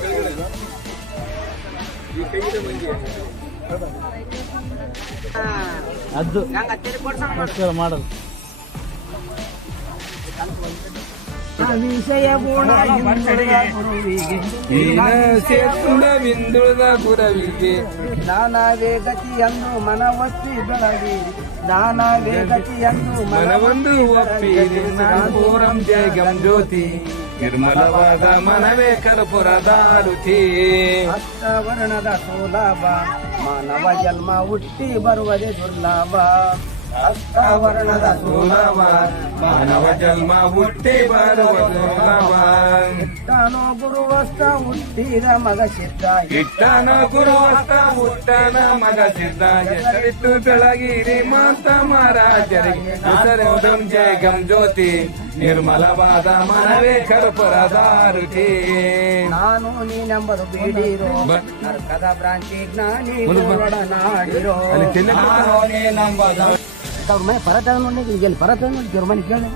ಕೆಳಗಡೆ. ಈ ಕೈಯಿದೆ ಅದು ನಮಸ್ಕಾರ ಹಿಂದುಳಿದ ಗುರುವಿಗೆ ಜ್ಞಾನವೇ ಗತಿಯನ್ನು ಮನವತ್ತಿ ಬೆಳಗಿ ಜ್ಞಾನವೇ ಗತಿಯನ್ನು ಮನವೊಂದು ಒಪ್ಪಿ ಪೂರಂ ಜಯಗಂ ಜ್ಯೋತಿ ನಿರ್ಮಲವಾದ ಮನವೇ ಕರ್ಪುರದ ರುಚಿ ವರ್ಣದ ಸೋಲಾಭ, ಮಾನವ ಜನ್ಮ ಹುಟ್ಟಿ ಬರುವುದೇ ದುರ್ಲಭ. ಅಷ್ಟವರ್ಣದ ಸೋಲವ ಮಾನವ ಜನ್ಮ ಹುಟ್ಟಿ ಬರುವ ಸೋಲವ ಇಟ್ಟನೋ ಗುರುವಸ್ತ ಹುಟ್ಟಿದ ಮಗ ಸಿದ್ಧ. ಇಟ್ಟನ ಗುರುವಸ್ತ ಹುಟ್ಟನ ಮಗ ಸಿದ್ಧ. ಹೆಸರಿಟ್ಟು ಬೆಳಗಿರಿ ಮಾತ ಮಹಾರಾಜರಿಗೆ ಜಯ ಗಂ ಜ್ಯೋತಿ. ನಿರ್ಮಲವಾದ ಮನವೇ ಕರ್ಪುರದ ರುಚಿ ನಾನು ನೀನೆಂಬುದು ಬೇಡಿರೋ. ನರ್ಕದ ಭ್ರಾಂತಿ ಜ್ಞಾನಿ ಒಡನಾಡಿರೋ ನಾನು ಚೆನ್ನ ಅವ್ರ ಮನೆ ಪರತ ನೋಡಿ ಇಲ್ಲಿ ಪರತ ನೋಡಿ ಅವ್ರ ಮನೆ ಕೇಳಿ.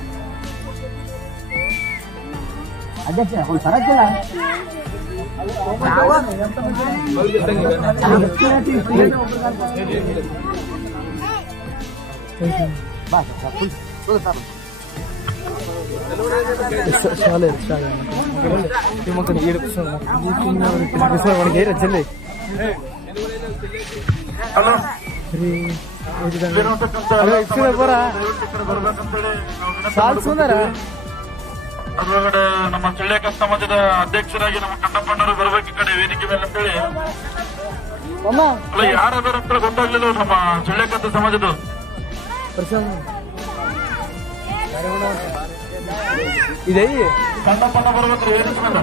ಅಧ್ಯಕ್ಷ ಅವ್ನು ಪರತಿಲ್ಲ ಶಾಲೆ ಶಾಲೆ ಒಳಗೆ ಸುಂದರ ಅದ್ರೊಳಗಡೆ ನಮ್ಮ ಚಳ್ಳಿಕ ಸಮಾಜದ ಅಧ್ಯಕ್ಷರಾಗಿ ನಮ್ಮ ಕಣ್ಣಪ್ಪಣ್ಣರು ಬರ್ಬೇಕು ಈ ಕಡೆ ವೇದಿಕೆ ಮೇಲೆ ಅಂತೇಳಿ. ಅಲ್ಲ ಯಾರಾದ್ರೂ ಅಂತ ಗೊತ್ತಾಗ್ಲಿಲ್ಲ ನಮ್ಮ ಚಳ್ಳಿಕಂತ ಸಮಾಜದ ಇದೈ ಕಣ್ಣಪ್ಪಣ್ಣ ಬರ್ಬೇಕು ವೇದಿಕೆ ಮೇಲೆ